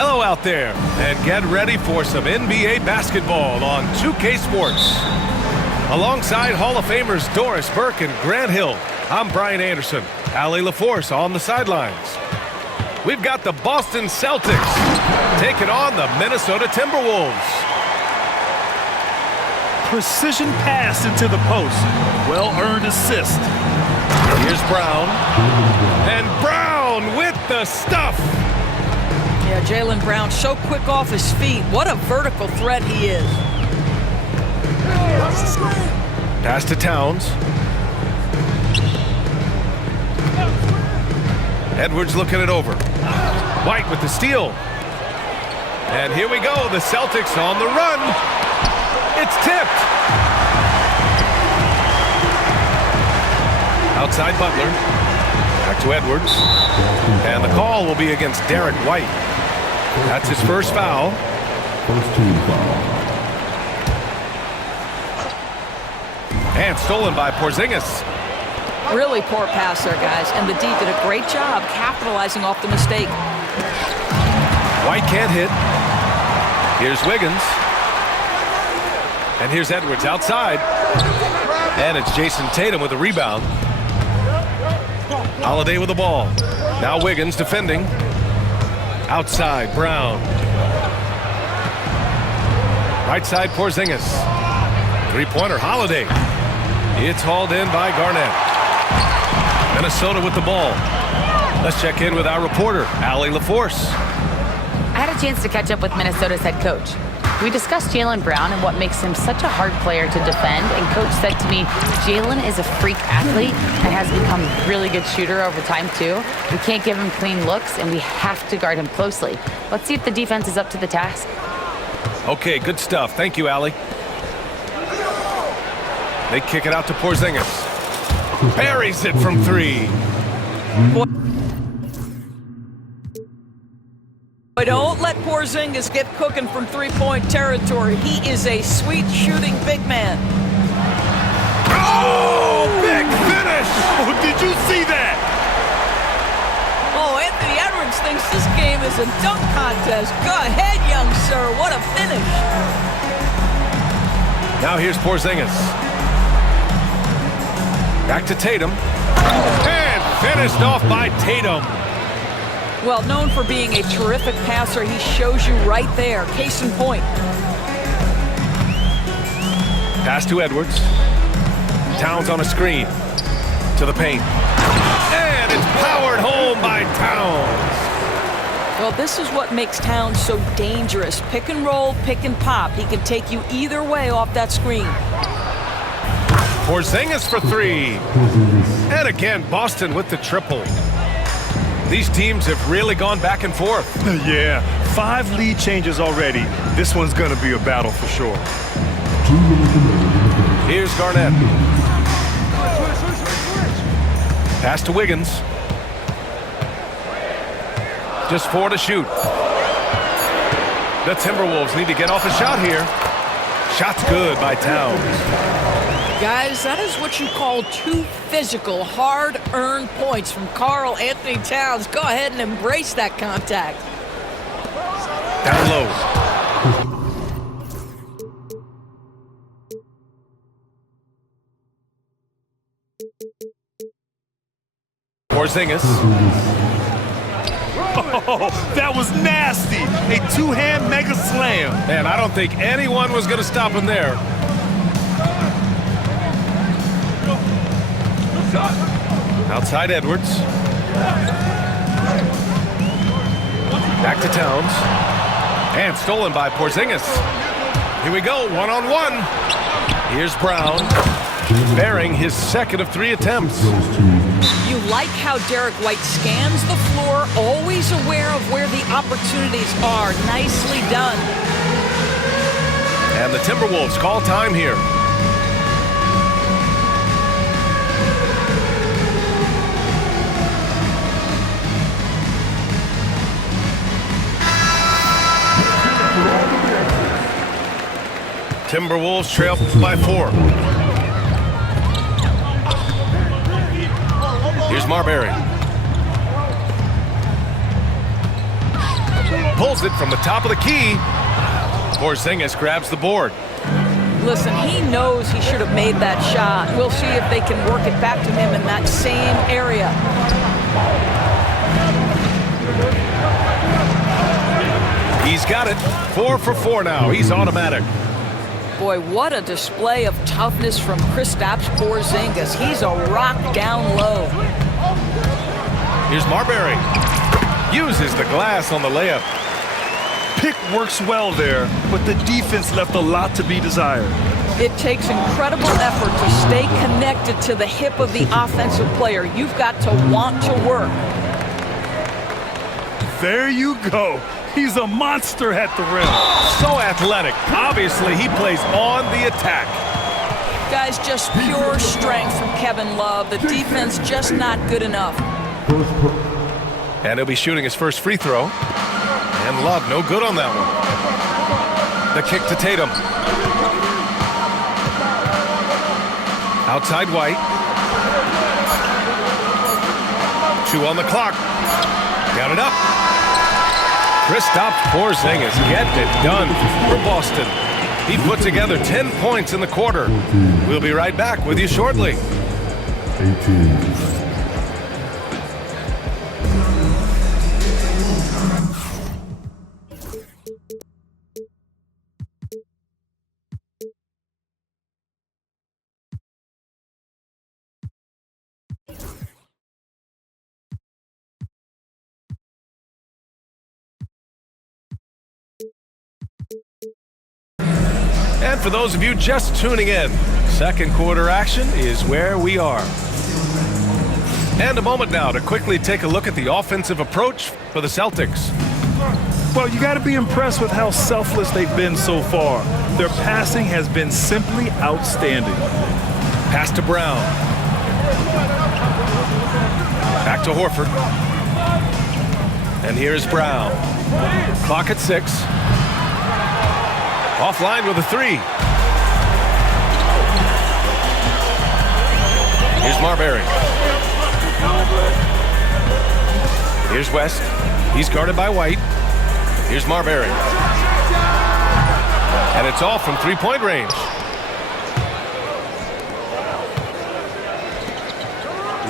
Hello out there, and get ready for some NBA basketball on 2K Sports. Alongside Hall of Famers Doris Burke and Grant Hill, I'm Brian Anderson. Allie LaForce on the sidelines. We've got the Boston Celtics taking on the Minnesota Timberwolves. Precision pass into the post. Well-earned assist. Here's Brown. And Brown with the stuff. Yeah, Jaylen Brown so quick off his feet. What a vertical threat he is. Pass to Towns. Edwards looking it over. White with the steal. And here we go, the Celtics on the run. It's tipped. Outside Butler. Back to Edwards. And the call will be against Derek White. That's his first foul. First team foul. And stolen by Porzingis. Really poor pass there, guys. And the D did a great job capitalizing off the mistake. White can't hit. Here's Wiggins. And here's Edwards outside. And it's Jason Tatum with a rebound. Holiday with the ball. Now Wiggins defending. Outside, Brown. Right side, Porzingis. Three-pointer, Holiday. It's hauled in by Garnett. Minnesota with the ball. Let's check in with our reporter, Allie LaForce. I had a chance to catch up with Minnesota's head coach. We discussed Jaylen Brown and what makes him such a hard player to defend, and Coach said to me, Jaylen is a freak athlete and has become a really good shooter over time too. We can't give him clean looks, and we have to guard him closely. Let's see if the defense is up to the task. Okay, good stuff. Thank you, Allie. They kick it out to Porzingis. Buries it from three. But don't let Porzingis get cooking from three-point territory. He is a sweet shooting big man. Oh, big finish! Oh, did you see that? Oh, Anthony Edwards thinks this game is a dunk contest. Go ahead, young sir. What a finish. Now here's Porzingis. Back to Tatum. And finished off by Tatum. Well, known for being a terrific passer, he shows you right there. Case in point. Pass to Edwards. Towns on a screen. To the paint. And it's powered home by Towns. Well, this is what makes Towns so dangerous. Pick and roll, pick and pop. He can take you either way off that screen. Porzingis for three. And again, Boston with the triple. These teams have really gone back and forth. Yeah, 5 lead changes already. This one's going to be a battle for sure. Here's Garnett. Pass to Wiggins. Just 4 to shoot. The Timberwolves need to get off a shot here. Shot's good by Towns. Guys, that is what you call 2 physical, hard-earned points from Karl Anthony Towns. Go ahead and embrace that contact. Down low. Porzingis. Oh, that was nasty. A 2-hand mega slam. Man, I don't think anyone was going to stop him there. Outside Edwards. Back to Towns. And stolen by Porzingis. Here we go, one-on-one. Here's Brown, bearing his second of 3 attempts. You like how Derek White scans the floor, always aware of where the opportunities are. Nicely done. And the Timberwolves call time here. Timberwolves trail by 4. Here's Marbury. Pulls it from the top of the key. Porzingis grabs the board. Listen, he knows he should have made that shot. We'll see if they can work it back to him in that same area. He's got it. 4 for 4 now. He's automatic. Boy, what a display of toughness from Kristaps Porzingis. He's a rock down low. Here's Marbury. Uses the glass on the layup. Pick works well there, but the defense left a lot to be desired. It takes incredible effort to stay connected to the hip of the offensive player. You've got to want to work. There you go. He's a monster at the rim. So athletic. Obviously, he plays on the attack. Guys, just pure strength from Kevin Love. The defense just not good enough. And he'll be shooting his first free throw. And Love, no good on that one. The kick to Tatum. Outside White. 2 on the clock. Count it up. Kristaps Porzingis getting it done for Boston. He put together 10 points in the quarter. We'll be right back with you shortly. 18. And for those of you just tuning in, second quarter action is where we are. And a moment now to quickly take a look at the offensive approach for the Celtics. Well, you got to be impressed with how selfless they've been so far. Their passing has been simply outstanding. Pass to Brown. Back to Horford. And here's Brown. Clock at 6. Offline with a 3. Here's Marbury. Here's West. He's guarded by White. Here's Marbury. And it's off from 3-point range.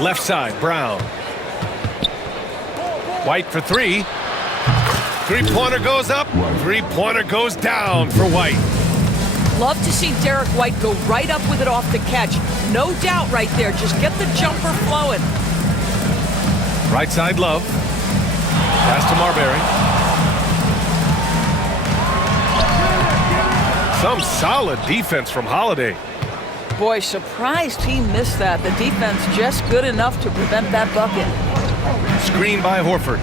Left side, Brown. White for 3. 3-pointer goes up. 3-pointer goes down for White. Love to see Derek White go right up with it off the catch. No doubt right there. Just get the jumper flowing. Right side, Love. Pass to Marbury. Some solid defense from Holiday. Boy, surprised he missed that. The defense just good enough to prevent that bucket. Screen by Horford.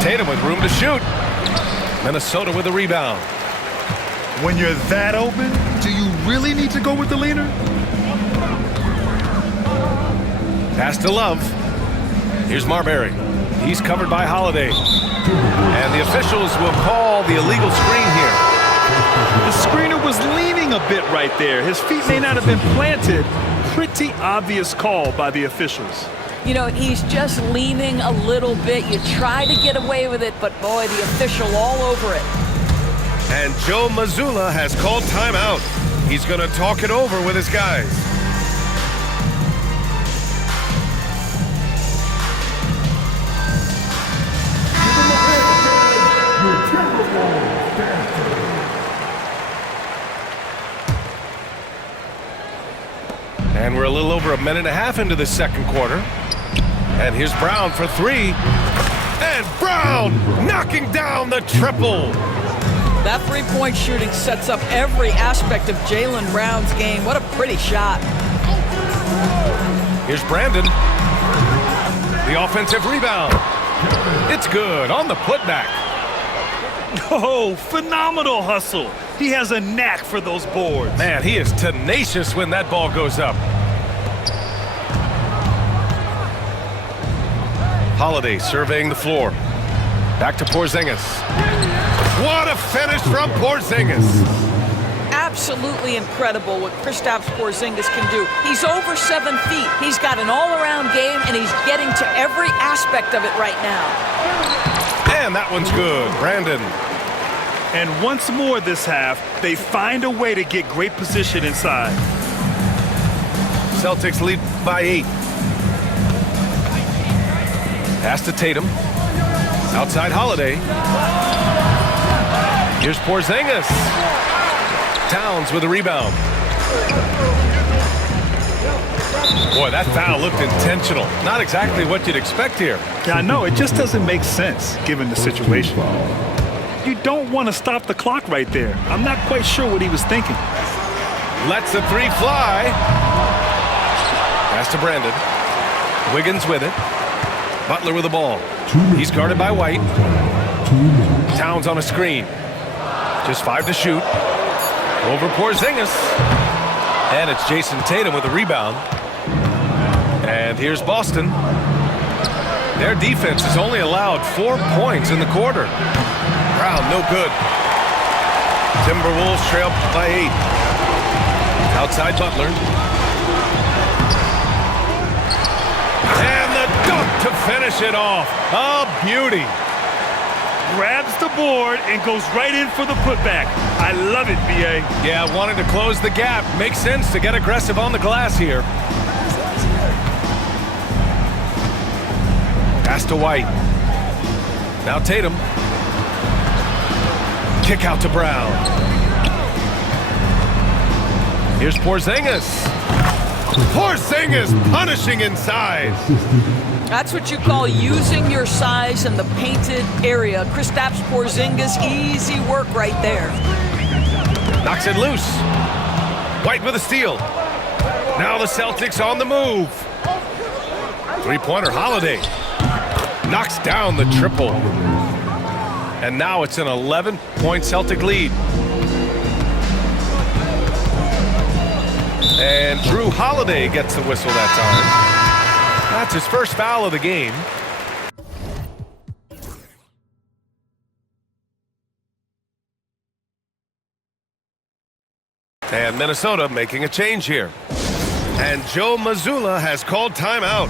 Tatum with room to shoot. Minnesota with a rebound. When you're that open, do you really need to go with the leaner? Pass to Love. Here's Marbury. He's covered by Holiday. And the officials will call the illegal screen here. The screener was leaning a bit right there. His feet may not have been planted. Pretty obvious call by the officials. You know, he's just leaning a little bit. You try to get away with it, but boy, the official all over it. And Joe Mazzulla has called timeout. He's going to talk it over with his guys. And we're a little over a minute and a half into the second quarter. And here's Brown for 3. And Brown knocking down the triple. That three-point shooting sets up every aspect of Jaylen Brown's game. What a pretty shot. Here's Brandon. The offensive rebound. It's good on the putback. Oh, phenomenal hustle. He has a knack for those boards. Man, he is tenacious when that ball goes up. Holiday surveying the floor. Back to Porzingis. What a finish from Porzingis. Absolutely incredible what Kristaps Porzingis can do. He's over 7 feet. He's got an all-around game, and he's getting to every aspect of it right now. And that one's good. Brandon. And once more this half, they find a way to get great position inside. Celtics lead by 8. Pass to Tatum. Outside Holiday. Here's Porzingis. Towns with a rebound. Boy, that foul looked intentional. Not exactly what you'd expect here. Yeah, I know. It just doesn't make sense given the situation. You don't want to stop the clock right there. I'm not quite sure what he was thinking. Lets the three fly. Pass to Brandon. Wiggins with it. Butler with the ball. He's guarded by White. Towns on a screen. Just 5 to shoot. Over Porzingis. And it's Jason Tatum with the rebound. And here's Boston. Their defense has only allowed 4 points in the quarter. Brown, no good. Timberwolves trail by 8. Outside Butler. And the dunk to finish it off. A beauty. Grabs the board and goes right in for the putback. I love it, B.A. Yeah, wanting to close the gap. Makes sense to get aggressive on the glass here. Pass to White. Now Tatum. Kick out to Brown. Here's Porzingis. Porzingis punishing inside. That's what you call using your size in the painted area. Kristaps Porzingis, easy work right there. Knocks it loose. White with a steal. Now the Celtics on the move. Three-pointer Holiday. Knocks down the triple. And now it's an 11-point Celtic lead. And Drew Holiday gets the whistle that time. That's his first foul of the game. And Minnesota making a change here. And Joe Mazzulla has called timeout.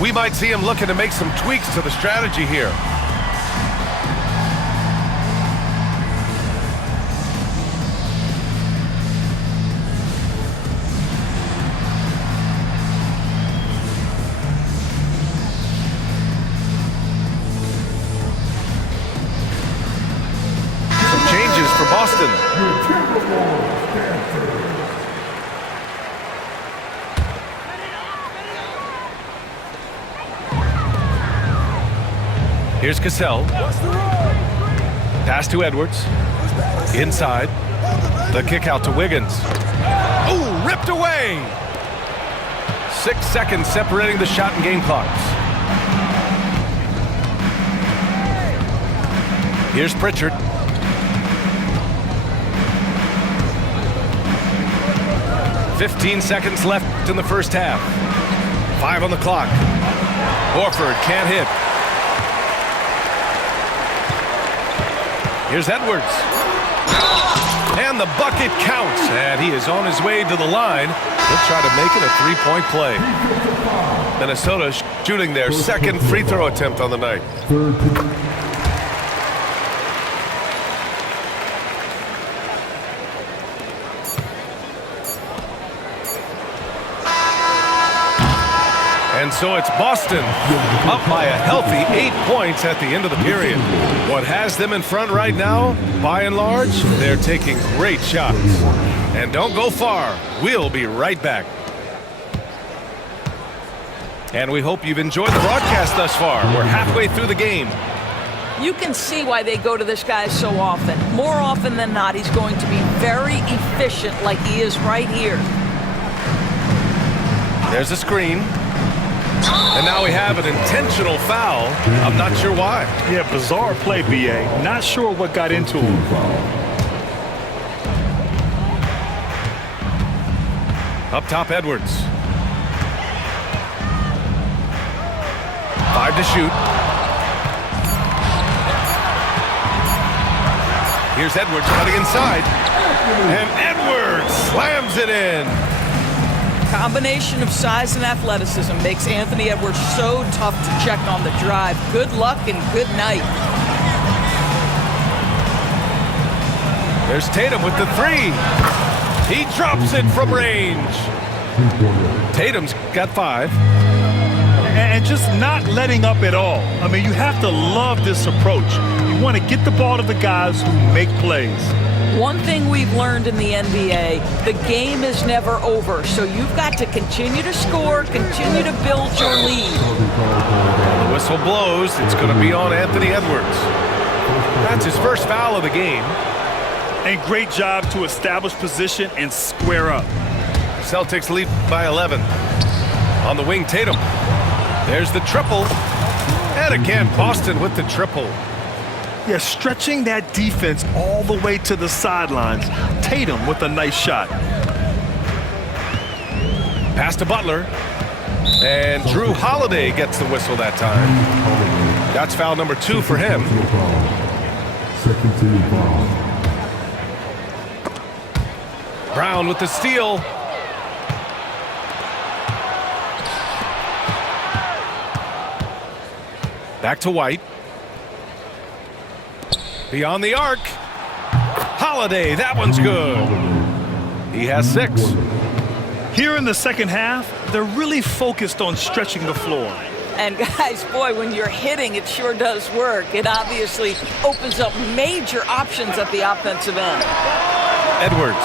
We might see him looking to make some tweaks to the strategy here. Some changes for Boston. Here's Cassell. Pass to Edwards. Inside. The kick out to Wiggins. Ooh, ripped away. 6 seconds separating the shot and game clocks. Here's Pritchard. "15 seconds left in the first half. 5 on the clock. Horford can't hit. Here's Edwards. And the bucket counts. And he is on his way to the line. He'll try to make it a three-point play. Minnesota shooting their second free throw attempt on the night. And so it's Boston up by a healthy 8 points at the end of the period. What has them in front right now, by and large, they're taking great shots. And don't go far. We'll be right back. And we hope you've enjoyed the broadcast thus far. We're halfway through the game. You can see why they go to this guy so often. More often than not, he's going to be very efficient like he is right here. There's a screen. And now we have an intentional foul. I'm not sure why. Yeah, bizarre play, B.A. Not sure what got into him. Up top, Edwards. 5 to shoot. Here's Edwards cutting inside. And Edwards slams it in. Combination of size and athleticism makes Anthony Edwards so tough to check on the drive. Good luck and good night. There's Tatum with the 3. He drops it from range. Tatum's got 5. And just not letting up at all. I mean, you have to love this approach. You want to get the ball to the guys who make plays. One thing we've learned in the NBA, the game is never over. So you've got to continue to score, continue to build your lead. The whistle blows. It's going to be on Anthony Edwards. That's his first foul of the game. And great job to establish position and square up. Celtics lead by 11. On the wing, Tatum. There's the triple. And again, Boston with the triple. Yeah, stretching that defense all the way to the sidelines. Tatum with a nice shot. Pass to Butler. And Drew Holiday gets the whistle that time. That's foul number 2 for him. Second team foul. Brown with the steal. Back to White. Beyond the arc. Holiday, that one's good. He has 6. Here in the second half, they're really focused on stretching the floor. And guys, boy, when you're hitting, it sure does work. It obviously opens up major options at the offensive end. Edwards.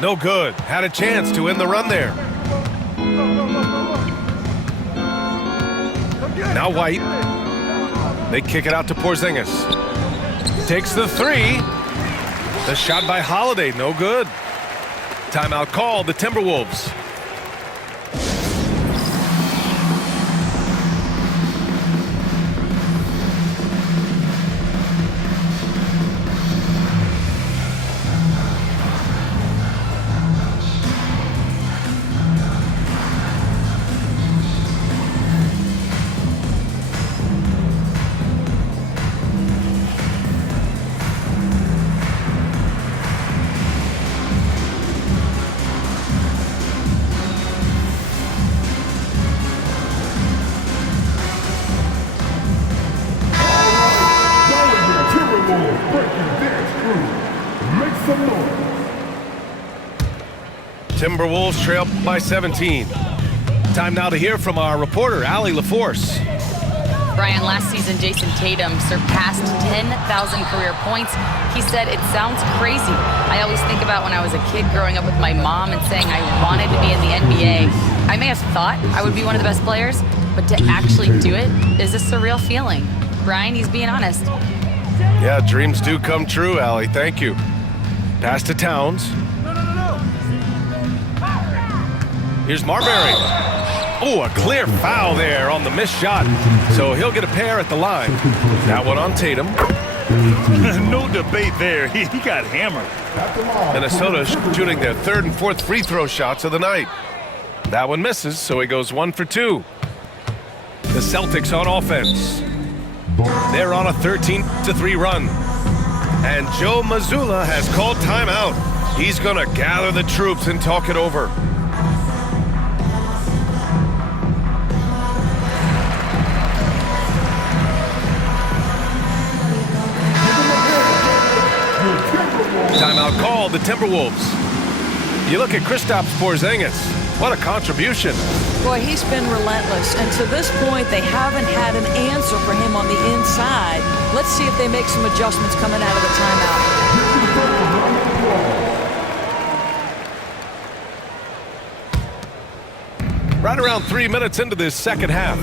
No good. Had a chance to end the run there. Now White. They kick it out to Porzingis. Takes the 3. The shot by Holiday, no good. Timeout called, the Timberwolves. Timberwolves trail by 17. Time now to hear from our reporter, Allie LaForce. Brian, last season, Jason Tatum surpassed 10,000 career points. He said, "It sounds crazy. I always think about when I was a kid growing up with my mom and saying I wanted to be in the NBA. I may have thought I would be one of the best players, but to actually do it is a surreal feeling." Brian, he's being honest. Yeah, dreams do come true, Allie. Thank you. Pass to Towns. Here's Marbury. Oh, a clear foul there on the missed shot. So he'll get a pair at the line. That one on Tatum. No debate there. He got hammered. Minnesota shooting their 3rd and 4th free throw shots of the night. That one misses, so he goes 1 for 2. The Celtics on offense. They're on a 13-3 run. And Joe Mazzulla has called timeout. He's going to gather the troops and talk it over. Timeout called, the Timberwolves. You look at Kristaps Porzingis. What a contribution. Boy, he's been relentless. And to this point, they haven't had an answer for him on the inside. Let's see if they make some adjustments coming out of the timeout. Right around 3 minutes into this second half.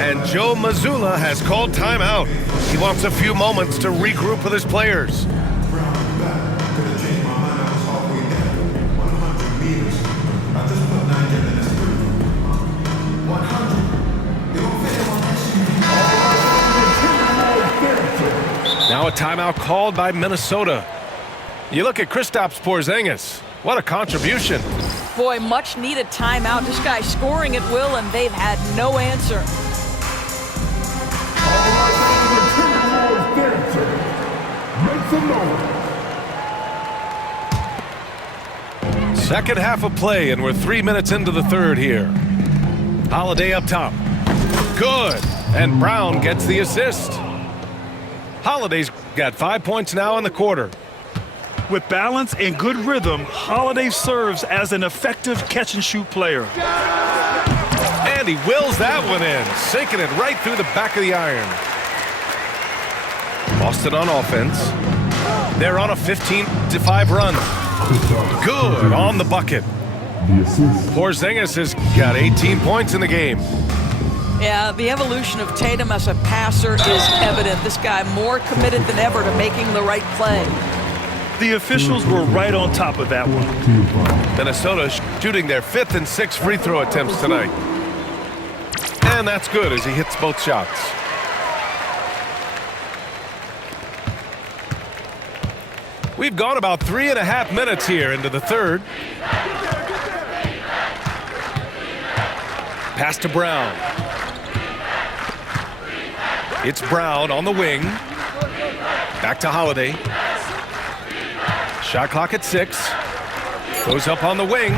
And Joe Mazzulla has called timeout. He wants a few moments to regroup with his players. Now a timeout called by Minnesota. You look at Kristaps Porzingis. What a contribution. Boy, much needed timeout. This guy's scoring at will, and they've had no answer. Second half of play, and we're 3 minutes into the third here. Holiday up top. Good. And Brown gets the assist. Holiday's got 5 points now in the quarter. With balance and good rhythm, Holiday serves as an effective catch-and-shoot player. And he wills that one in, sinking it right through the back of the iron. Boston on offense. They're on a 15-5 run. Good on the bucket. The assist. Porzingis has got 18 points in the game. Yeah, the evolution of Tatum as a passer is evident. This guy more committed than ever to making the right play. The officials were right on top of that one. Team foul. Minnesota shooting their 5th and 6th free throw attempts tonight. And that's good as he hits both shots. We've gone about 3.5 minutes here into the third. Pass to Brown. It's Brown on the wing. Back to Holiday. Shot clock at 6. Goes up on the wing.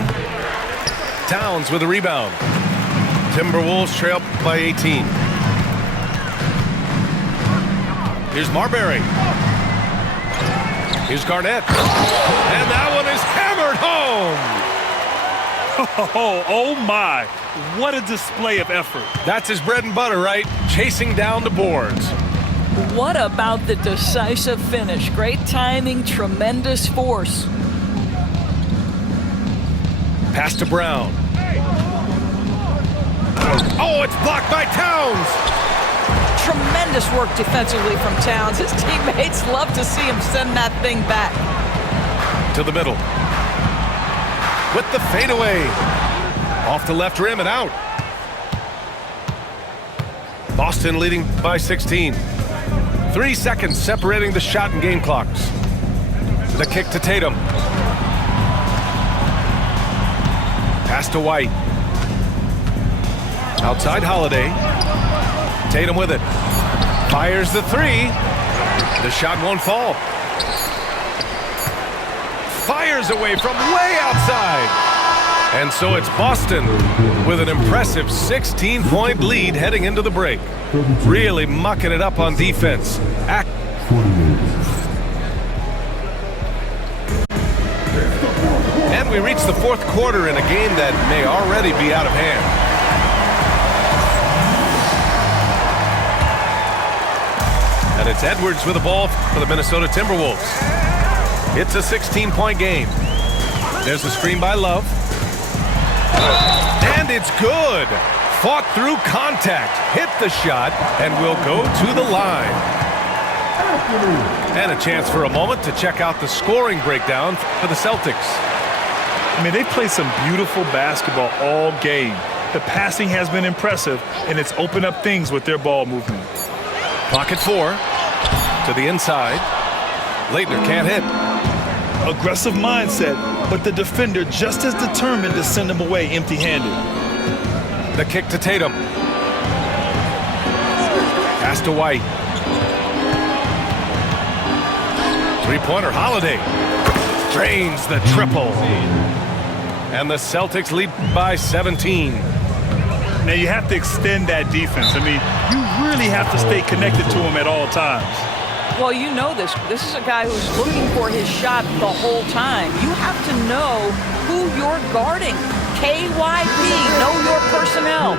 Towns with a rebound. Timberwolves trail by 18. Here's Marbury. Here's Garnett. And that one is hammered home. Oh my. What a display of effort. That's his bread and butter, right? Chasing down the boards. What about the decisive finish? Great timing, tremendous force. Pass to Brown. Oh, it's blocked by Towns. Tremendous work defensively from Towns. His teammates love to see him send that thing back. To the middle. With the fadeaway. Off the left rim and out. Boston leading by 16. 3 seconds separating the shot and game clocks. The kick to Tatum. Pass to White. Outside Holiday. Tatum with it. Fires the 3. The shot won't fall. Fires away from way outside. And so it's Boston with an impressive 16-point lead heading into the break. Really mucking it up on defense. 48. And we reach the fourth quarter in a game that may already be out of hand. And it's Edwards with the ball for the Minnesota Timberwolves. It's a 16-point game. There's a screen by Love. And it's good. Fought through contact, hit the shot, and will go to the line. And a chance for a moment to check out the scoring breakdown for the Celtics. I mean, they play some beautiful basketball all game. The passing has been impressive, and it's opened up things with their ball movement. Clock at 4. To the inside. Leitner can't hit. Aggressive mindset, but the defender just as determined to send him away empty-handed. The kick to Tatum. Pass to White. Three-pointer Holiday. Drains the triple. And the Celtics lead by 17. Now you have to extend that defense. I mean, you really have to stay connected to him at all times. Well, you know this. This is a guy who's looking for his shot the whole time. You have to know who you're guarding. KYP, know your personnel.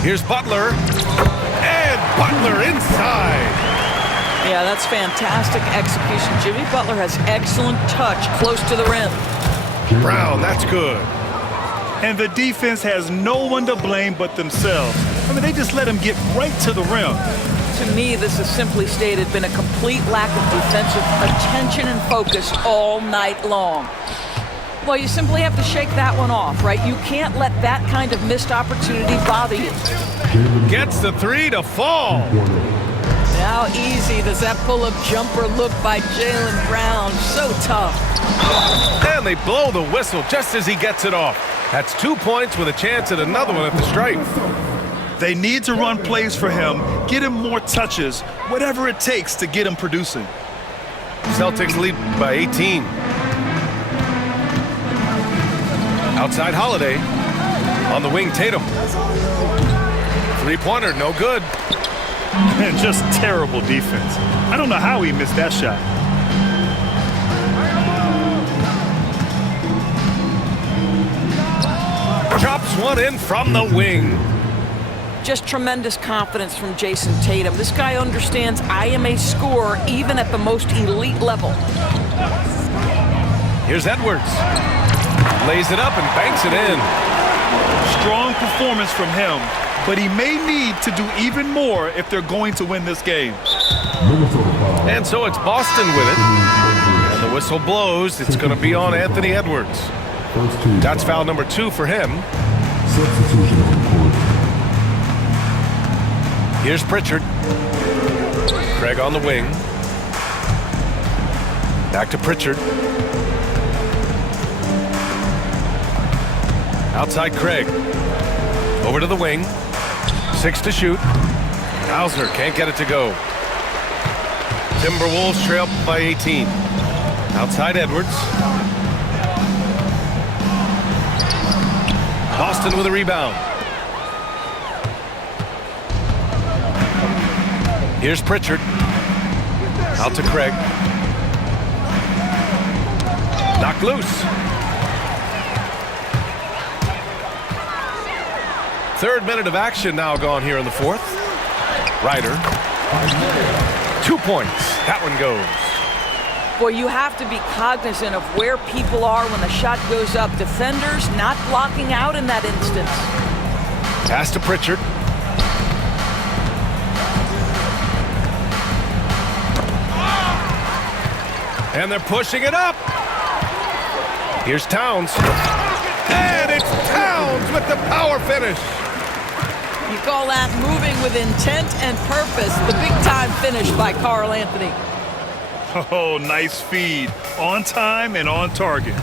Here's Butler. And Butler inside. Yeah, that's fantastic execution. Jimmy Butler has excellent touch close to the rim. Brown, that's good. And the defense has no one to blame but themselves. I mean, they just let him get right to the rim. To me, this has simply stated been a complete lack of defensive attention and focus all night long. Well, you simply have to shake that one off, right? You can't let that kind of missed opportunity bother you. Gets the three to fall. How easy does that pull-up jumper look by Jaylen Brown? So tough. And they blow the whistle just as he gets it off. That's 2 points with a chance at another one at the stripe. They need to run plays for him, get him more touches, whatever it takes to get him producing. Celtics lead by 18. Outside Holiday. On the wing, Tatum. Three-pointer, no good. And just terrible defense. I don't know how he missed that shot. Chops one in from the wing. Just tremendous confidence from Jason Tatum. This guy understands I am a scorer even at the most elite level. Here's Edwards. Lays it up and banks it in. Strong performance from him, but he may need to do even more if they're going to win this game. And so it's Boston with it. And the whistle blows. It's going to be on Anthony Edwards. That's foul number 2 for him. Substitution on the court. Here's Pritchard. Craig on the wing. Back to Pritchard. Outside Craig. Over to the wing. 6 to shoot. Hauser can't get it to go. Timberwolves trail by 18. Outside Edwards. Boston with a rebound. Here's Pritchard. Out to Craig. Knocked loose. Third minute of action now gone here in the fourth. Ryder. 2 points. That one goes. Boy, you have to be cognizant of where people are when the shot goes up. Defenders not blocking out in that instance. Pass to Pritchard. And they're pushing it up. Here's Towns. And it's Towns with the power finish. You call that moving with intent and purpose. The big-time finish by Karl Anthony. Oh, nice feed. On time and on target.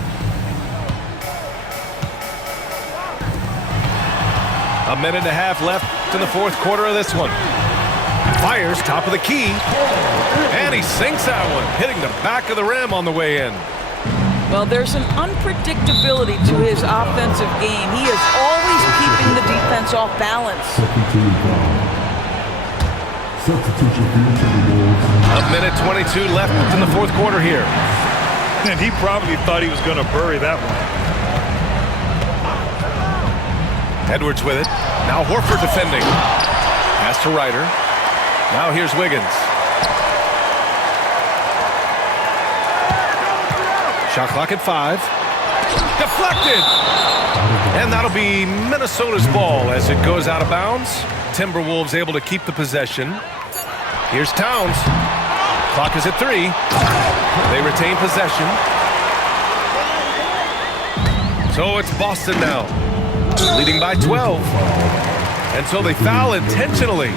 A minute and a half left in the fourth quarter of this one. Fires top of the key. And he sinks that one, hitting the back of the rim on the way in. Well, there's an unpredictability to his offensive game. He is always keeping the defense off balance. Substitution for the Timberwolves. A minute 22 left in the fourth quarter here. And he probably thought he was going to bury that one. Edwards with it. Now Horford defending. Pass to Ryder. Now here's Wiggins. Shot clock at 5. Deflected! And that'll be Minnesota's ball as it goes out of bounds. Timberwolves able to keep the possession. Here's Towns. Clock is at 3. They retain possession. So it's Boston now, leading by 12. And so they foul intentionally.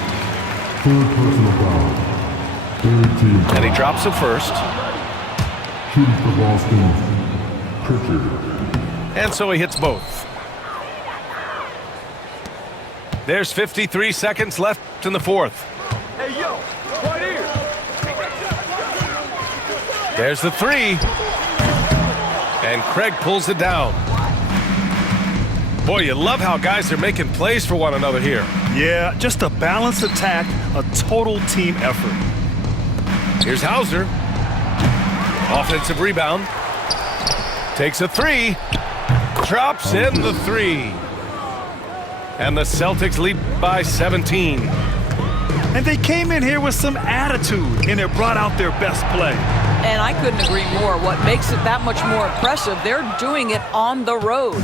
Third personal foul. Third team foul. And he drops it first. Shooting for Boston, Pritchard. And so he hits both. There's 53 seconds left in the fourth. Hey, yo, right here. There's the 3. And Craig pulls it down. Boy, you love how guys are making plays for one another here. Yeah, just a balanced attack, a total team effort. Here's Hauser. Offensive rebound. Takes a 3. Drops in the 3. And the Celtics lead by 17. And they came in here with some attitude, and it brought out their best play. And I couldn't agree more. What makes it that much more impressive, they're doing it on the road.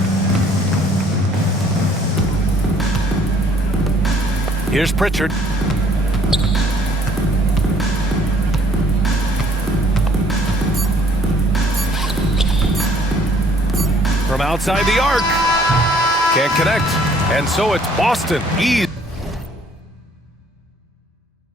Here's Pritchard. From outside the arc. Can't connect. And so it's Boston easy.